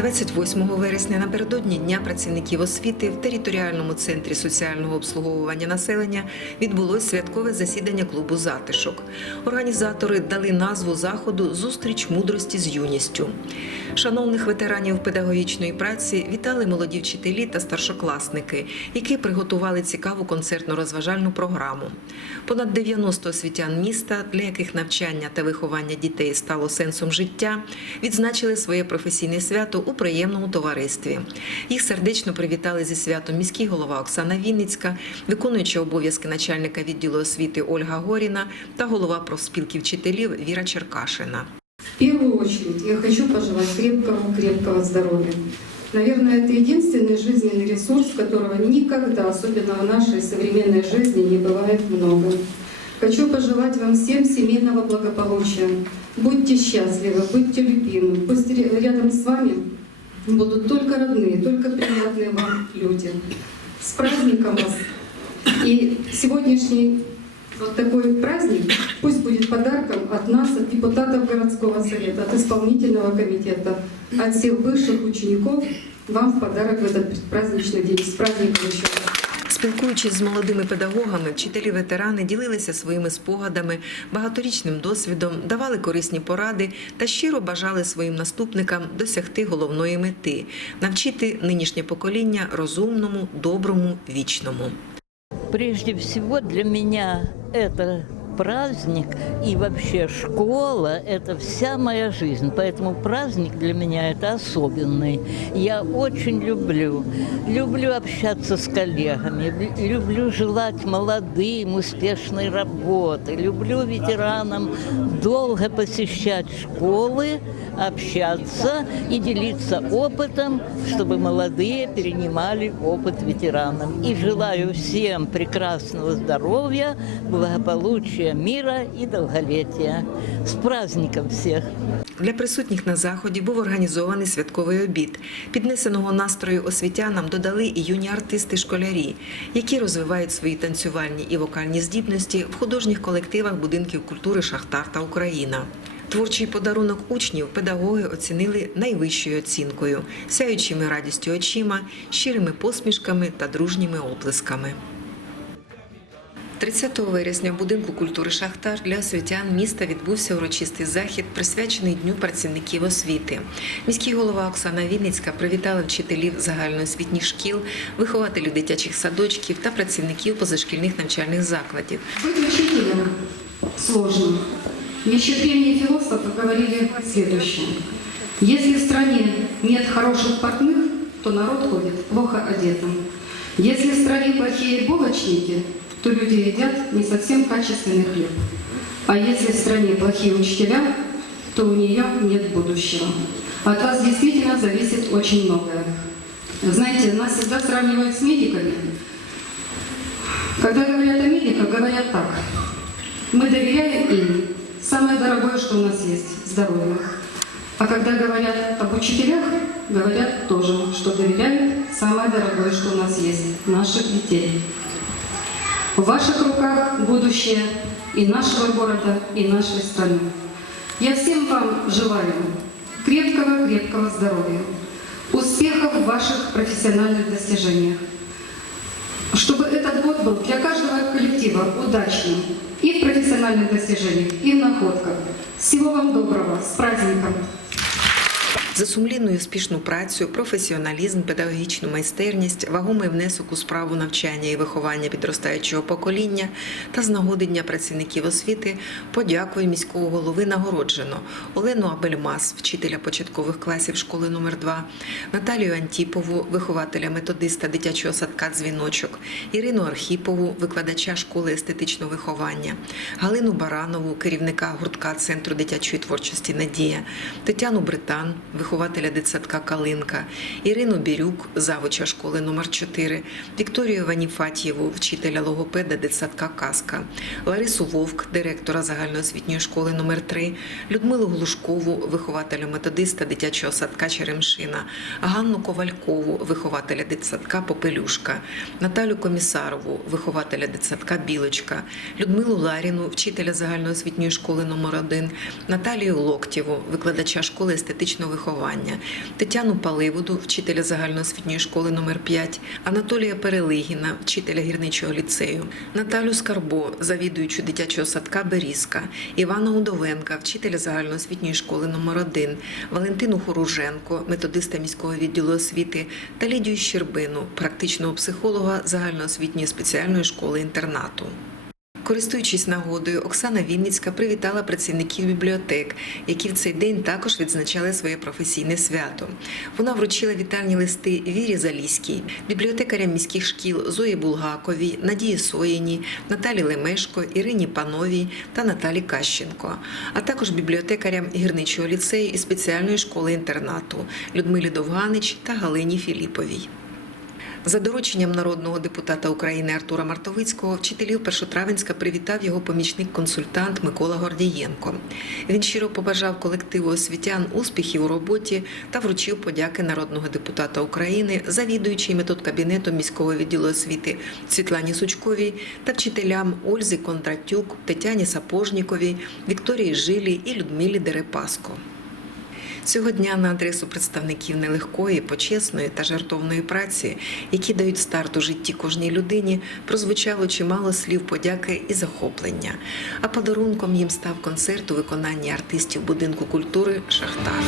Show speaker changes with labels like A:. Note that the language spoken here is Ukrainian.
A: 28 вересня напередодні Дня працівників освіти в територіальному центрі соціального обслуговування населення відбулось святкове засідання клубу Затишок. Організатори дали назву заходу Зустріч мудрості з юністю. Шановних ветеранів педагогічної праці вітали молоді вчителі та старшокласники, які приготували цікаву концертно-розважальну програму. Понад 90 освітян міста, для яких навчання та виховання дітей стало сенсом життя, відзначили своє професійне свято у приємному товаристві. Їх сердечно привітали зі святом міський голова Оксана Вінницька, виконуюча обов'язки начальника відділу освіти Ольга Горіна та голова профспілки вчителів Віра Черкашина.
B: В первую очередь я хочу пожелать крепкого-крепкого здоровья. Наверное, это единственный жизненный ресурс, которого никогда, особенно в нашей современной жизни, не бывает много. Хочу пожелать вам всем семейного благополучия. Будьте счастливы, будьте любимы. Пусть ре- рядом с вами будут только родные, только приятные вам люди. С праздником вас! И сегодняшний вот такой праздник пусть будет подарком от нас, от депутатов городского совета, от исполнительного комитета, от всех бывших учеников, вам в подарок в этот праздничный день. С праздником еще раз!
A: Спілкуючись з молодими педагогами, вчителі-ветерани ділилися своїми спогадами, багаторічним досвідом, давали корисні поради та щиро бажали своїм наступникам досягти головної мети навчити нинішнє покоління розумному, доброму, вічному.
C: Прежде всего для меня это праздник и вообще школа – это вся моя жизнь. Поэтому праздник для меня – это особенный. Я очень люблю. Люблю общаться с коллегами, люблю желать молодым успешной работы, люблю ветеранам долго посещать школы, общаться и делиться опытом, чтобы молодые перенимали опыт ветеранов. И желаю всем прекрасного здоровья, благополучия, мира и долголетия. С праздником всех!
A: Для присутніх на заході був організований святковий обід. Піднесеного настрою освітянам додали і юні артисти-школярі, які розвивають свої танцювальні і вокальні здібності в художніх колективах будинків культури Шахтар та Україна. Творчий подарунок учнів педагоги оцінили найвищою оцінкою, сяючими радістю очима, щирими посмішками та дружніми оплесками. 30 вересня в будинку культури Шахтар для освітян міста відбувся урочистий захід, присвячений Дню працівників освіти. Міський голова Оксана Вінницька привітала вчителів загальноосвітніх шкіл, вихователів дитячих садочків та працівників позашкільних навчальних закладів.
B: Быть учителем сложно. Несчетные философы говорили следующее. Если в стране нет хороших портных, то народ ходит плохо одетым. Если в стране плохие булочники, то люди едят не совсем качественный хлеб. А если в стране плохие учителя, то у нее нет будущего. От вас действительно зависит очень многое. Знаете, нас всегда сравнивают с медиками. Когда говорят о медиках, говорят так. Мы доверяем им самое дорогое, что у нас есть – здоровье. А когда говорят об учителях, говорят тоже, что доверяют самое дорогое, что у нас есть – наших детей. В ваших руках будущее и нашего города, и нашей страны. Я всем вам желаю крепкого-крепкого здоровья, успехов в ваших профессиональных достижениях, чтобы этот год был для каждого коллектива удачным и в профессиональных достижениях, и в находках. Всего вам доброго, с праздником!
A: За сумлінну і успішну працю, професіоналізм, педагогічну майстерність, вагомий внесок у справу навчання і виховання підростаючого покоління та з нагоди Дня працівників освіти подякою міського голови нагороджено Олену Абельмас, вчителя початкових класів школи номер 2 Наталію Антіпову, вихователя методиста дитячого садка Дзвіночок, Ірину Архіпову, викладача школи естетичного виховання, Галину Баранову, керівника гуртка Центру дитячої творчості Надія, Тетяну Британ, вихователя дитсадка Калинка, Ірину Бірюк, завуча школи номер 4 Вікторію Ваніфатєву, вчителя логопеда дитсадка Казка, Ларису Вовк, директора загальноосвітньої школи номер 3 Людмилу Глушкову, вихователя методиста дитячого садка Черемшина, Ганну Ковалькову, вихователя дитсадка Попелюшка, Наталю Комісарову, вихователя дитсадка Білочка, Людмилу Ларіну, вчителя загальноосвітньої школи номер 1 Наталію Локтєву, викладача школи естетичного виховання виховання, Тетяну Паливоду, вчителя загальноосвітньої школи номер 5 Анатолія Перелигіна, вчителя гірничого ліцею, Наталю Скарбо, завідуючу дитячого садка Берізка, Івана Удовенка, вчителя загальноосвітньої школи номер 1 Валентину Хоруженко, методиста міського відділу освіти та Лідію Щербину, практичного психолога загальноосвітньої спеціальної школи інтернату. Користуючись нагодою, Оксана Вінницька привітала працівників бібліотек, які в цей день також відзначали своє професійне свято. Вона вручила вітальні листи Вірі Заліській, бібліотекарям міських шкіл Зої Булгаковій, Надії Соїні, Наталі Лемешко, Ірині Пановій та Наталі Кащенко, а також бібліотекарям гірничого ліцею і спеціальної школи інтернату Людмилі Довганич та Галині Філіповій. За дорученням народного депутата України Артура Мартовицького вчителів Першотравенська привітав його помічник-консультант Микола Гордієнко. Він щиро побажав колективу освітян успіхів у роботі та вручив подяки народного депутата України, завідуючій методкабінетом міського відділу освіти Світлані Сучковій та вчителям Ользі Кондратюк, Тетяні Сапожніковій, Вікторії Жилі і Людмилі Дерипаско. Цього дня на адресу представників нелегкої, почесної та жартовної праці, які дають старт у житті кожній людині, прозвучало чимало слів подяки і захоплення. А подарунком їм став концерт у виконанні артистів будинку культури Шахтар.